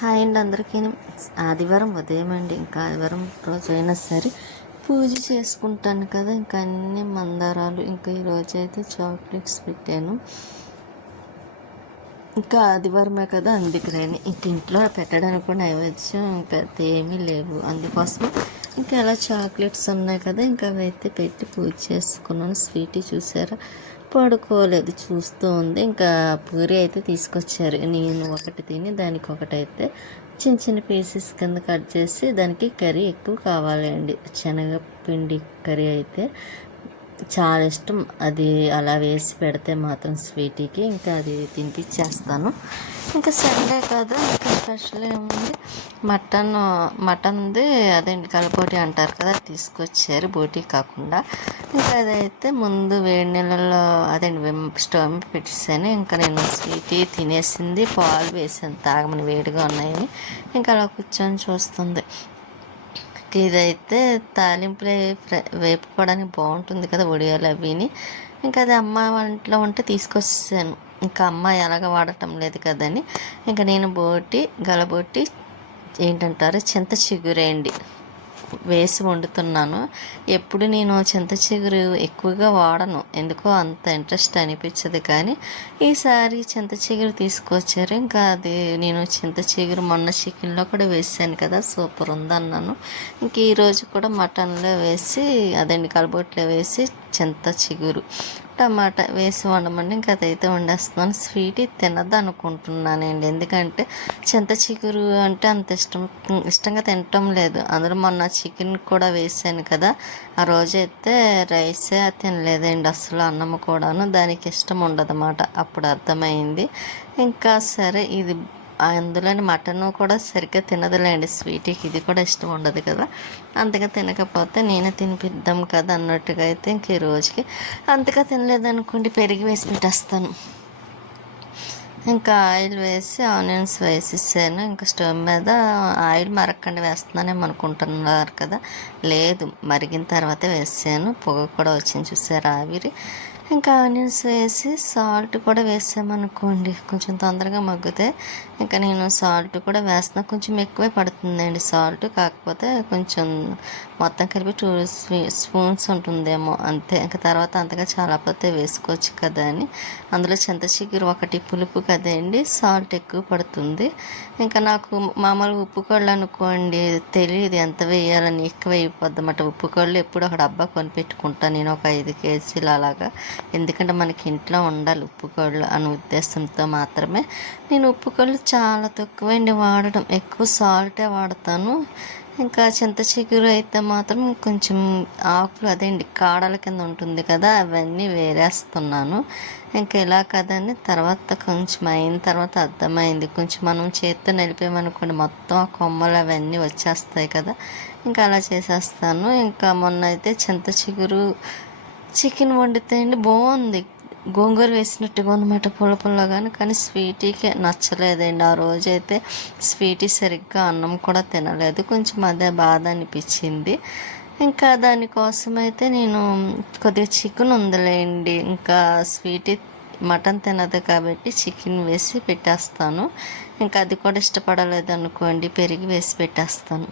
Hi అండి అందరికీ. ఆదివారం ఉదయం అండి, ఇంకా ఆదివారం రోజు అయినా సరే పూజ చేసుకుంటాను కదా, ఇంకా అన్ని మందారాలు, ఇంకా ఈరోజు అయితే చాక్లెట్స్ పెట్టాను. ఇంకా ఆదివారమే కదా, అందుకని ఇంక ఇంట్లో పెట్టడానికి కూడా నైవేద్యం పెద్ద ఏమీ లేవు, అందుకోసం ఇంకా అలా చాక్లెట్స్ ఉన్నాయి కదా, ఇంకా అవైతే పెట్టి పూజ చేసుకున్నాను. స్వీటీ చూసారా, పడుకోలేదు, చూస్తూ ఉంది. ఇంకా పూరి అయితే తీసుకొచ్చారు, నేను ఒకటి తిని దానికి ఒకటైతే చిన్న చిన్న పీసెస్ కింద కట్ చేసి, దానికి కర్రీ ఎక్కువ కావాలి అండి, శనగపిండి కర్రీ అయితే చాలా ఇష్టం. అది అలా వేసి పెడితే మాత్రం స్వీటీకి ఇంకా అది తినిపించేస్తాను. ఇంకా సండే కదా, ఇంకా స్పెషల్ ఏముంది, మటన్ది అదేంటి కలపోటీ అంటారు కదా, తీసుకొచ్చారు, బోటీ కాకుండా. ఇంకా అదైతే ముందు వేడి నీళ్ళలో అదేంటి స్టవ్ మీద పెట్టేసాను. ఇంకా నేను స్వీటీ తినేసింది, పాలు వేసాను తాగమని, వేడిగా ఉన్నాయని. ఇంకా అలా కూర్చొని చూస్తుంది. ఇదైతే తాలింపులు వేపుకోవడానికి బాగుంటుంది కదా, వడియాలు అవిని. ఇంకా అది అమ్మ వంటలో ఉంటే తీసుకొచ్చాను, ఇంకా అమ్మ ఎలాగ వాడటం లేదు కదని ఇంకా నేను గలబోటి ఏంటంటారు చింత చిగురేండి వేసి వండుతున్నాను. ఎప్పుడు నేను చింత చిగురు ఎక్కువగా వాడను, ఎందుకో అంత ఇంట్రెస్ట్ అనిపించదు, కానీ ఈసారి చింత చిగురు తీసుకొచ్చారు. ఇంకా అది నేను చింత చిగురు మొన్న చికెన్లో కూడా వేసాను కదా, సూపర్ ఉందన్నాను. ఇంక ఈరోజు కూడా మటన్లో వేసి అదండి కలబొట్లో వేసి చింత చిగురు టమాటా వేసి వండమండి, ఇంకా అదైతే వండేస్తున్నాను. స్వీట్ తినదు అనుకుంటున్నానండి, ఎందుకంటే చింత చిగురు అంటే అంత ఇష్టంగా తినటం లేదు. అందులో మొన్న చికెన్ కూడా వేసాను కదా, ఆ రోజైతే రైసే తినలేదండి అసలు, అన్నం కూడాను దానికి ఇష్టం ఉండదన్నమాట. అప్పుడు అర్థమైంది. ఇంకా సరే, ఇది అందులోని మటన్ కూడా సరిగ్గా తినదులేండి, స్వీట్కి ఇది కూడా ఇష్టం ఉండదు కదా, అంతగా తినకపోతే నేనే తినిపిద్దాం కదా అన్నట్టుగా అయితే ఇంక ఈ రోజుకి అంతగా తినలేదనుకోండి, పెరిగి వేసి పెట్టేస్తాను. ఇంకా ఆయిల్ వేసి ఆనియన్స్ వేసేసాను. ఇంకా స్టవ్ మీద ఆయిల్ మరగకుండా వేస్తున్నానేమో అనుకుంటున్నారు కదా, లేదు, మరిగిన తర్వాతే వేసాను. పొగ కూడా వచ్చింది చూసారు, ఆవిరి. ఇంకా ఆనియన్స్ వేసి సాల్ట్ కూడా వేసామనుకోండి, కొంచెం తొందరగా మగ్గితే. ఇంకా నేను సాల్ట్ కూడా వేస్తున్నా, కొంచెం ఎక్కువే పడుతుందండి సాల్ట్, కాకపోతే కొంచెం మొత్తం కలిపి 2 స్పూన్స్ ఉంటుందేమో అంతే. ఇంకా తర్వాత అంతగా చాలా పోతే వేసుకోవచ్చు కదా అని. అందులో చింత చిగురు ఒకటి పులుపు కదండి, సాల్ట్ ఎక్కువ పడుతుంది. ఇంకా నాకు మామూలుగా ఉప్పు కళ్ళు అనుకోండి, తెలియదు ఎంత వేయాలని, ఎక్కువ అయిపోద్ది అన్నమాట. ఉప్పు కళ్ళు ఎప్పుడు ఒక డబ్బా కొనిపెట్టుకుంటాను నేను, ఒక 5 కేజీలు అలాగా, ఎందుకంటే మనకి ఇంట్లో ఉండాలి ఉప్పు కళ్ళు అనే ఉద్దేశంతో మాత్రమే నేను ఉప్పు కళ్ళు చాలా తక్కువండి వాడడం, ఎక్కువ సాల్టే వాడతాను. ఇంకా చింత చిగురు అయితే మాత్రం కొంచెం ఆకులు అదేంటి కాడల కింద ఉంటుంది కదా, అవన్నీ వేరేస్తున్నాను. ఇంకా ఇలా కదని తర్వాత కొంచెం అయిన తర్వాత అర్థమైంది, కొంచెం మనం చేత్తో నలిపామనుకోండి మొత్తం ఆ కొమ్మలు అవన్నీ వచ్చేస్తాయి కదా, ఇంకా అలా చేసేస్తాను. ఇంకా మొన్న అయితే చింత చిగురు చికెన్ వండితే అండి బాగుంది, గోంగూర వేసినట్టుగా అనమాట, పుల్లగాను. కానీ స్వీటీకి నచ్చలేదండి, ఆ రోజైతే స్వీటీ సరిగ్గా అన్నం కూడా తినలేదు, కొంచెం అదే బాధ అనిపించింది. ఇంకా దానికోసం అయితే నేను కొద్దిగా చికెన్ ఉందిలేండి, ఇంకా స్వీటీ మటన్ తినదు కాబట్టి చికెన్ వేసి పెట్టేస్తాను. ఇంకా అది కూడా ఇష్టపడలేదు అనుకోండి, పెరిగి వేసి పెట్టేస్తాను.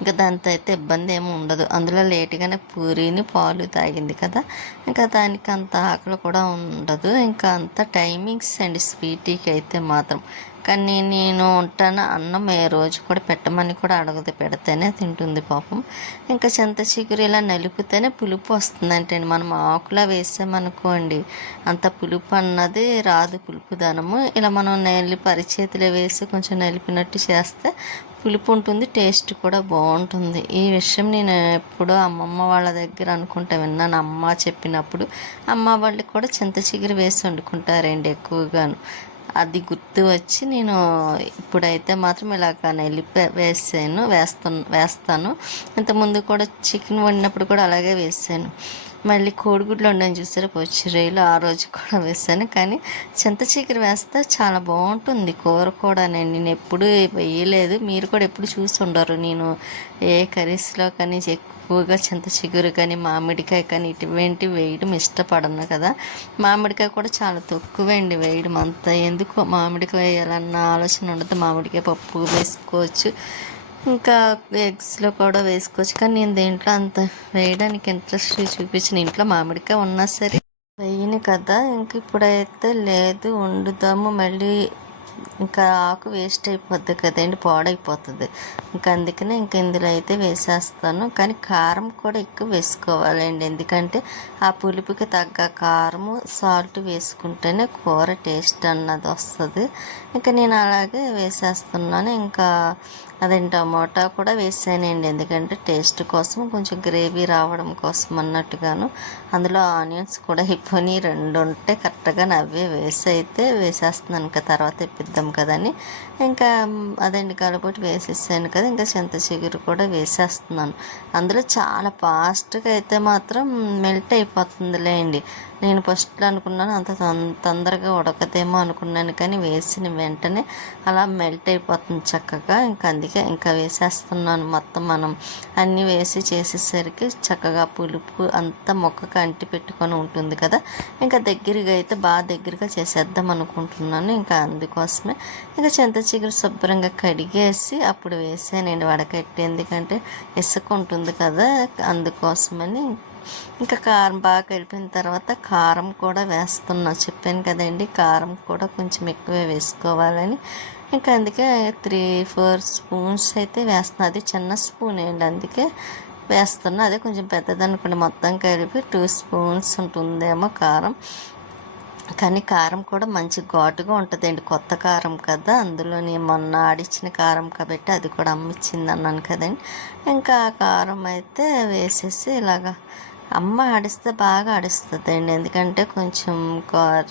ఇంకా దాంతో అయితే ఇబ్బంది ఏమి ఉండదు. అందులో లేటుగానే పూరీని పాలు తాగింది కదా, ఇంకా దానికి అంత ఆకలి కూడా ఉండదు. ఇంకా అంత టైమింగ్స్ అండి స్వీటీకి అయితే మాత్రం. కానీ నేను ఉంటాను, అన్నం ఏ రోజు కూడా పెట్టమని కూడా అడగదు, పెడితేనే తింటుంది పాపం. ఇంకా చింత చిగురు ఇలా నలిపితేనే పులుపు వస్తుందంటే, మనం ఆకులా వేసామనుకోండి అంత పులుపు అన్నది రాదు, పులుపు ధనము. ఇలా మనం అరిచేతిలో వేసి కొంచెం నలిపినట్టు చేస్తే పులుపు ఉంటుంది, టేస్ట్ కూడా బాగుంటుంది. ఈ విషయం నేను ఎప్పుడో అమ్మమ్మ వాళ్ళ దగ్గర అనుకుంటా విన్నాను, అమ్మ చెప్పినప్పుడు. అమ్మ వాళ్ళు కూడా చింత చిగురు వేసి వండుకుంటారండి ఎక్కువగాను, అది గుర్తు వచ్చి నేను ఇప్పుడైతే మాత్రం ఇలాగ వేస్తాను. ఇంతకుముందు కూడా చికెన్ వండినప్పుడు కూడా అలాగే వేసాను. మళ్ళీ కోడిగుడ్లు వండాను చూసారా పొచ్చిరొయ్యలు, ఆ రోజు కూడా వేసాను. కానీ చింత చిగురు వేస్తే చాలా బాగుంటుంది కూర కూడా. నేను ఎప్పుడు వేయలేదు, మీరు కూడా ఎప్పుడు చూసి ఉండరు. నేను ఏ కర్రీస్లో కానీ ఎక్కువగా చింత చిగురు కానీ మామిడికాయ కానీ ఇటువంటివి వేయడం ఇష్టపడను కదా. మామిడికాయ కూడా చాలా తక్కువండి వేయడం. అంత ఎందుకు మామిడికాయ వేయాలన్న ఆలోచన ఉండదు. మామిడికాయ పప్పు వేసుకోవచ్చు, ఇంకా ఎగ్స్లో కూడా వేసుకోవచ్చు. కానీ నేను దేంట్లో అంత వేయడానికి ఇంట్రెస్ట్ చూపించిన, ఇంట్లో మామిడికాయ ఉన్నా సరే వేయను కదా. ఇంక ఇప్పుడైతే లేదు వండుదాము, మళ్ళీ ఇంకా ఆకు వేస్ట్ అయిపోద్ది కదండి, పాడైపోతుంది. ఇంకా అందుకనే ఇందులో అయితే వేసేస్తాను. కానీ కారం కూడా ఎక్కువ వేసుకోవాలండి, ఎందుకంటే ఆ పులుపుకి తగ్గ కారము సాల్ట్ వేసుకుంటేనే కూర టేస్ట్ అన్నది వస్తుంది. ఇంకా నేను అలాగే వేసేస్తున్నాను. ఇంకా టమాటా కూడా వేసానండి, ఎందుకంటే టేస్ట్ కోసం, కొంచెం గ్రేవీ రావడం కోసం అన్నట్టుగాను. అందులో ఆనియన్స్ కూడా ఇప్పుని 2 ఉంటే కరెక్ట్గా నవ్వే వేసి అయితే వేసేస్తున్నాను. ఇంకా తర్వాత ఇప్పిద్దాం కదని ఇంకా కలబొట్టి వేసేసాను కదా. ఇంకా చింత చిగురు కూడా వేసేస్తున్నాను. అందులో చాలా ఫాస్ట్గా అయితే మాత్రం మెల్ట్ అయిపోతుందిలేండి. నేను ఫస్ట్లో అనుకున్నాను అంత తొందరగా ఉడకదేమో అనుకున్నాను, కానీ వేసిన వెంటనే అలా మెల్ట్ అయిపోతుంది చక్కగా. అందుకే ఇంకా వేసేస్తున్నాను. మొత్తం మనం అన్నీ వేసి చేసేసరికి చక్కగా పులుపు అంతా మొక్కకు అంటి పెట్టుకొని ఉంటుంది కదా. ఇంకా దగ్గరగా అయితే బాగా దగ్గరగా చేసేద్దాం అనుకుంటున్నాను. ఇంకా అందుకోసమే ఇంకా చింత చిగురు శుభ్రంగా కడిగేసి అప్పుడు వేసానండి వడకట్టి, ఎందుకంటే ఇసుక ఉంటుంది కదా, అందుకోసమని. ఇంకా కారం బాగా కలిపిన తర్వాత కారం కూడా వేస్తున్నా, చెప్పాను కదండి కారం కూడా కొంచెం ఎక్కువే వేసుకోవాలని. ఇంకా అందుకే 3-4 స్పూన్స్ అయితే వేస్తున్నా. అది చిన్న స్పూన్ అండి, అందుకే వేస్తున్నా. అదే కొంచెం పెద్దదనుకోండి, మొత్తం కలిపి 2 స్పూన్స్ ఉంటుందేమో కారం. కానీ కారం కూడా మంచి ఘాటుగా ఉంటుందండి, కొత్త కారం కదా. అందులోని మొన్న ఆడిచ్చిన కారం కాబట్టి అది కూడా అమ్మిచ్చింది అన్నాను కదండి. ఇంకా కారం అయితే వేసేసి ఇలాగా అమ్మ ఆడిస్తే బాగా ఆడిస్తుందండి, ఎందుకంటే కొంచెం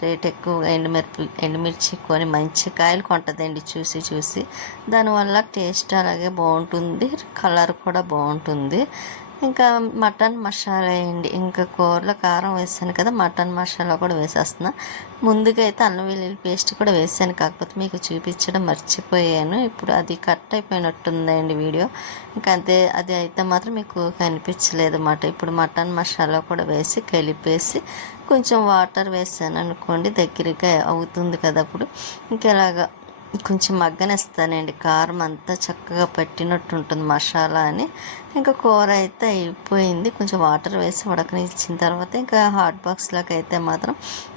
రేట్ ఎక్కువ ఎండుమిర్చి కొని మంచి కాయలు కొంటుందండి చూసి చూసి. దానివల్ల టేస్ట్ అలాగే బాగుంటుంది, కలర్ కూడా బాగుంటుంది. ఇంకా మటన్ మసాలా వేయండి. ఇంకా కూరలో కారం వేసాను కదా, మటన్ మసాలా కూడా వేసేస్తున్నా. ముందుగా అయితే అల్లం వెల్లుల్లి పేస్ట్ కూడా వేసాను, కాకపోతే మీకు చూపించడం మర్చిపోయాను. ఇప్పుడు అది కట్ అయిపోయినట్టుందండి వీడియో. ఇంకా అది అయితే మాత్రం మీకు కనిపించలేదు అన్నమాట. ఇప్పుడు మటన్ మసాలా కూడా వేసి కలిపేసి కొంచెం వాటర్ వేసాను అనుకోండి, దగ్గరగా అవుతుంది కదా. అప్పుడు ఇంకెలాగా కొంచెం మగ్గనిస్తానండి, కారం అంతా చక్కగా పట్టినట్టు ఉంటుంది మసాలా అని. ఇంకా కూర అయితే అయిపోయింది. కొంచెం వాటర్ వేసి ఉడకనిచ్చిన తర్వాత ఇంకా హాట్ బాక్స్లోకి అయితే మాత్రం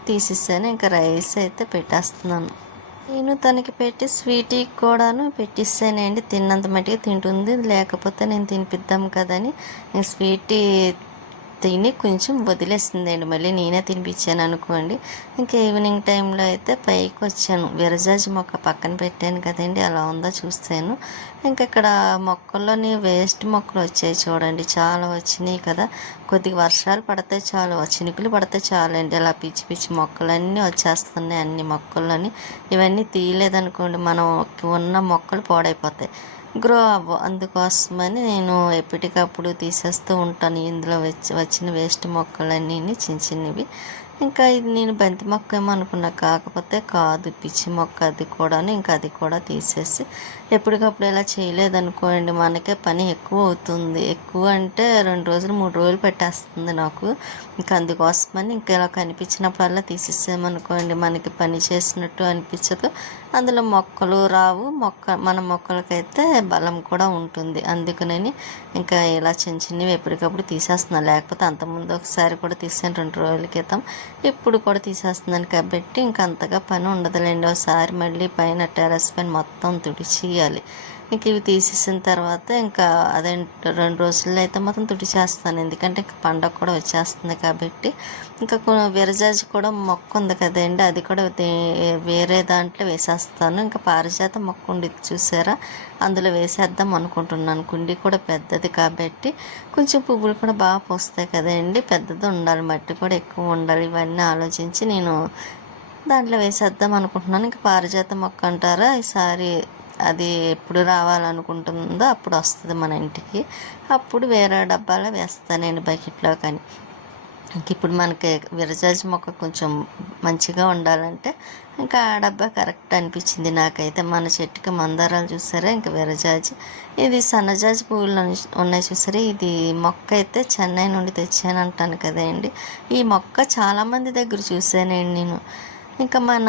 తీసేసాను. ఇంకా రైస్ అయితే పెట్టేస్తున్నాను. నేను తనకి పెట్టి స్వీటీ కూడాను పెట్టిస్తానండి, తిన్నంత మట్టిగా తింటుంది, లేకపోతే నేను తినిపిద్దాం కదని స్వీటీ తిని కొంచెం వదిలేస్తుందండి. మళ్ళీ నేనే తినిపించాను అనుకోండి. ఇంకా ఈవినింగ్ టైంలో అయితే పైకి వచ్చాను, విరజాజి మొక్క పక్కన పెట్టాను కదండి, అలా ఉందో చూస్తాను. ఇంకా ఇక్కడ మొక్కల్లోని వేస్ట్ మొక్కలు వచ్చాయి చూడండి, చాలా వచ్చినాయి కదా. కొద్దిగా వర్షాలు పడితే చాలు, చినుకులు పడితే చాలండి, అలా పిచ్చి పిచ్చి మొక్కలన్నీ వచ్చేస్తున్నాయి అన్ని మొక్కల్లోని. ఇవన్నీ తీయలేదనుకోండి మనం ఉన్న మొక్కలు పాడైపోతాయి, గ్రో అవ్వ. అందుకోసమని నేను ఎప్పటికప్పుడు తీసేస్తూ ఉంటాను ఇందులో వచ్చిన వేస్ట్ మొక్కలన్నీ చిన్న చిన్నవి. ఇంకా ఇది నేను బంతి మొక్క ఏమో అనుకున్నా, కాకపోతే కాదు, పిచ్చి మొక్క అది కూడాను. ఇంకా అది కూడా తీసేసి ఎప్పటికప్పుడు ఇలా చేయలేదనుకోండి మనకే పని ఎక్కువ అవుతుంది. ఎక్కువ అంటే 2 రోజులు 3 రోజులు పెట్టేస్తుంది నాకు. ఇంకా అందుకోసమని ఇంకా ఇలా కనిపించినప్పుడల్లా తీసేసామనుకోండి మనకి పని చేసినట్టు అనిపించదు, అందులో మొక్కలు రావు, మన మొక్కలకైతే బలం కూడా ఉంటుంది. అందుకని ఇంకా ఇలా చిన్న చిన్నవి ఎప్పటికప్పుడు తీసేస్తున్నాను. లేకపోతే అంతకుముందు ఒకసారి కూడా తీసాను 2 రోజుల క్రితం, ఇప్పుడు కూడా తీసేస్తున్నాను కాబట్టి ఇంకా అంతగా పని ఉండదులేండి. ఒకసారి మళ్ళీ పైన టెర్రస్ పైన మొత్తం తుడిచేయాలి. ఇంక ఇవి తీసేసిన తర్వాత ఇంకా 2 రోజుల్లో అయితే మొత్తం తుడిచేస్తాను, ఎందుకంటే ఇంకా పండగ కూడా వచ్చేస్తుంది కాబట్టి. ఇంకా విరజాజి కూడా మొక్క ఉంది కదండి, అది కూడా వేరే దాంట్లో వేసేస్తాను. ఇంకా పారిజాత మొక్క ఉంది చూసారా, అందులో వేసేద్దాం అనుకుంటున్నాను. కుండీ కూడా పెద్దది కాబట్టి కొంచెం పువ్వులు కూడా బాగా పోస్తాయి కదండి, పెద్దది ఉండాలి, మట్టి కూడా ఎక్కువ ఉండాలి. ఇవన్నీ ఆలోచించి నేను దాంట్లో వేసేద్దాం అనుకుంటున్నాను. ఇంకా పారిజాత మొక్క అంటారా, ఈసారి అది ఎప్పుడు రావాలనుకుంటుందో అప్పుడు వస్తుంది మన ఇంటికి, అప్పుడు వేరే డబ్బాలో వేస్తానండి బకెట్లో. కానీ ఇంక ఇప్పుడు మనకి విరజాజి మొక్క కొంచెం మంచిగా ఉండాలంటే ఇంకా ఆ డబ్బా కరెక్ట్ అనిపించింది నాకైతే. మన చెట్టుకి మందారాలు చూసారా, ఇంకా విరజాజి, ఇది సన్నజాజి పువ్వులు ఉన్నాయి చూసారా. ఇది మొక్క అయితే చెన్నై నుండి తెచ్చాను అంటాను కదండి. ఈ మొక్క చాలామంది దగ్గర చూసానండి నేను. ఇంకా మన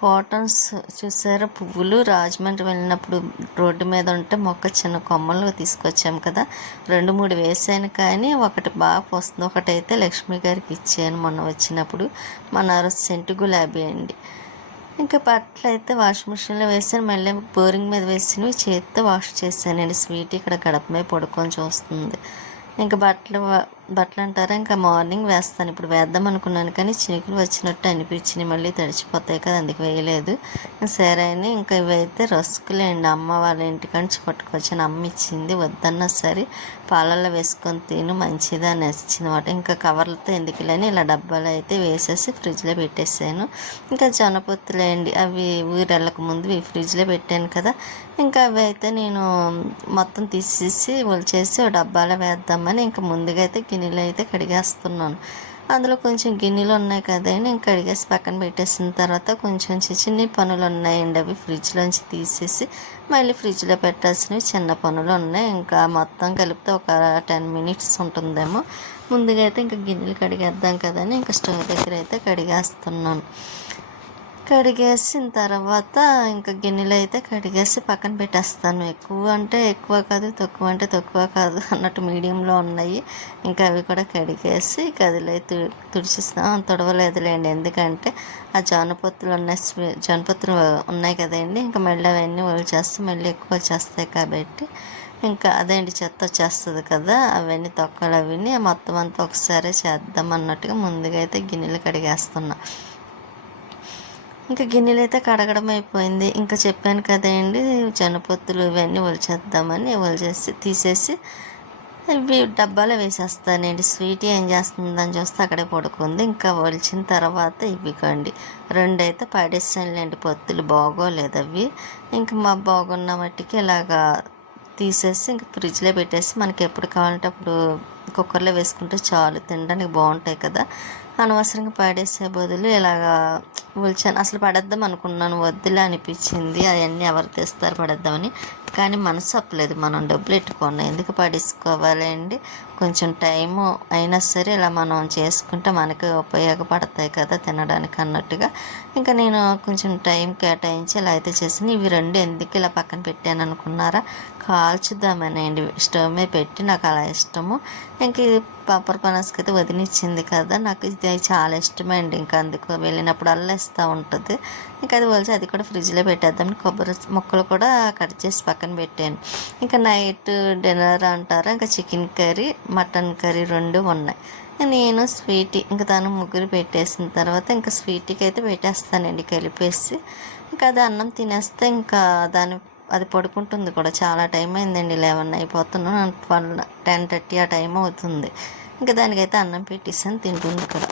కాటన్స్ చూసారా, పువ్వులు రాజమండ్రి వెళ్ళినప్పుడు రోడ్డు మీద ఉంటే మొక్క చిన్న కొమ్మలు తీసుకొచ్చాం కదా, 2-3 వేసాను. కానీ ఒకటి బాగా వస్తుంది, ఒకటైతే లక్ష్మి గారికి ఇచ్చాను మొన్న వచ్చినప్పుడు. మన సెంటు గులాబీ అండి. ఇంకా బట్టలు అయితే వాషింగ్ మిషన్లో వేసాను, మళ్ళీ బోరింగ్ మీద వేసినవి చేతితో వాష్ చేశానండి. స్వీట్ ఇక్కడ గడప మీద పడుకొని చూస్తుంది. ఇంకా బట్టలు అంటారా, ఇంకా మార్నింగ్ వేస్తాను. ఇప్పుడు వేద్దాం అనుకున్నాను కానీ చినుకులు వచ్చినట్టు అనిపించినాయి, మళ్ళీ తడిచిపోతాయి కదా, అందుకు వేయలేదు. సరే అని ఇంకా ఇవైతే రస్కులే అండి, అమ్మ వాళ్ళ ఇంటికాంచి పట్టుకొచ్చాను. అమ్మ ఇచ్చింది, వద్దన్నా సరే పాలల్లో వేసుకొని తిను మంచిదా అని నచ్చిందన్నమాట. ఇంకా కవర్లతో ఎందుకులేని ఇలా డబ్బాలు అయితే వేసేసి ఫ్రిడ్జ్లో పెట్టేసాను. ఇంకా జొన్నపొత్తులే అండి, అవి ఊరెళ్ళక ముందు ఫ్రిడ్జ్లో పెట్టాను కదా. ఇంకా అవి అయితే నేను మొత్తం తీసేసి ఒలిచేసి డబ్బాలో వేద్దామని ఇంకా ముందుగా అయితే గిన్నెలు అయితే కడిగేస్తున్నాను. అందులో కొంచెం గిన్నెలు ఉన్నాయి కదండి, ఇంకా కడిగేసి పక్కన పెట్టేసిన తర్వాత కొంచెం చిన్న పనులు ఉన్నాయండి, అవి ఫ్రిడ్జ్లోంచి తీసేసి మళ్ళీ ఫ్రిడ్జ్లో పెట్టాల్సినవి చిన్న పనులు ఉన్నాయి. ఇంకా మొత్తం కలిపితే ఒక 10 minutes ఉంటుందేమో. ముందుగా అయితే ఇంకా గిన్నెలు కడిగేద్దాం కదని ఇంకా స్టవ్ దగ్గర అయితే కడిగేస్తున్నాను. కడిగేసిన తర్వాత ఇంకా గిన్నెలు అయితే కడిగేసి పక్కన పెట్టేస్తాను. ఎక్కువ అంటే ఎక్కువ కాదు, తక్కువ అంటే తక్కువ కాదు అన్నట్టు మీడియంలో ఉన్నాయి. ఇంకా అవి కూడా కడిగేసి గదిలో తుడిచిస్తాను. తుడవలేదులేండి, ఎందుకంటే ఆ జొన్నపొత్తులు ఉన్నాయి కదండి. ఇంకా మళ్ళీ అవన్నీ చేస్తే మళ్ళీ ఎక్కువ వచ్చేస్తాయి కాబట్టి ఇంకా అదేంటి చెత్త వచ్చేస్తుంది కదా, అవన్నీ తొక్కలు అవన్నీ మొత్తం అంతా ఒకసారి చేద్దాం అన్నట్టుగా ముందుగా అయితే గిన్నెలు కడిగేస్తున్నా. ఇంకా గిన్నెలు అయితే కడగడం అయిపోయింది. ఇంకా చెప్పాను కదండి జొన్నపొత్తులు ఇవన్నీ ఒలిచేద్దామని తీసేసి ఇవి డబ్బాలో వేసేస్తానండి. స్వీట్ ఏం చేస్తుందని చూస్తే అక్కడే పడుకుంది. ఇంకా ఒలిచిన తర్వాత ఇవి కండి 2 అయితే పడేసానులేండి, పొత్తులు బాగోలేదు అవి. ఇంకా మా బాగున్న మట్టికి ఇలాగా తీసేసి ఇంక ఫ్రిడ్జ్లో పెట్టేసి మనకి ఎప్పుడు కావాలంటే అప్పుడు కుక్కర్లో వేసుకుంటే చాలు, తినడానికి బాగుంటాయి కదా. అనవసరంగా పడేసే బదులు ఇలాగా ఒలిచాను. అసలు పడేద్దాం అనుకున్నాను, వద్దులే అనిపించింది. అవన్నీ ఎవరు తెస్తారు పడేద్దామని, కానీ మనసు అప్పలేదు. మనం డబ్బులు పెట్టుకున్నాం, ఎందుకు పడేసుకోవాలండి. కొంచెం టైము అయినా సరే ఇలా మనం చేసుకుంటే మనకి ఉపయోగపడతాయి కదా తినడానికి అన్నట్టుగా ఇంకా నేను కొంచెం టైం కేటాయించి ఇలా అయితే చేసాను. ఇవి 2 ఎందుకు ఇలా పక్కన పెట్టాను అనుకున్నారా, కాల్చుద్దామనండి. స్టవ్ మీద పెట్టి నాకు అలా ఇష్టము. ఇంక ఇది పాపర్ పనస్కి అయితే వదిలిచ్చింది కదా, నాకు ఇది చాలా ఇష్టమండి. ఇంకా అందుకు వెళ్ళినప్పుడు అల్లేస్తూ ఉంటుంది. ఇంకా అది వలిచి అది కూడా ఫ్రిడ్జ్లో పెట్టేద్దామని కొబ్బరి ముక్కలు కూడా కట్ చేసి పక్కన పెట్టాను. ఇంకా నైట్ డిన్నర్ అంటారా, ఇంకా చికెన్ కర్రీ మటన్ కర్రీ 2 ఉన్నాయి. నేను స్వీటీ ఇంకా తను ముగ్గురు పెట్టేసిన తర్వాత ఇంకా స్వీటీకి అయితే పెట్టేస్తానండి కలిపేసి. ఇంకా అది అన్నం తినేస్తే ఇంకా అది పడుకుంటుంది కూడా. చాలా టైం అయిందండి, 11 అయిపోతున్నాను, 10:30 ఆ టైం అవుతుంది. ఇంకా దానికైతే అన్నం పెట్టేసాను, తింటుంది కూడా.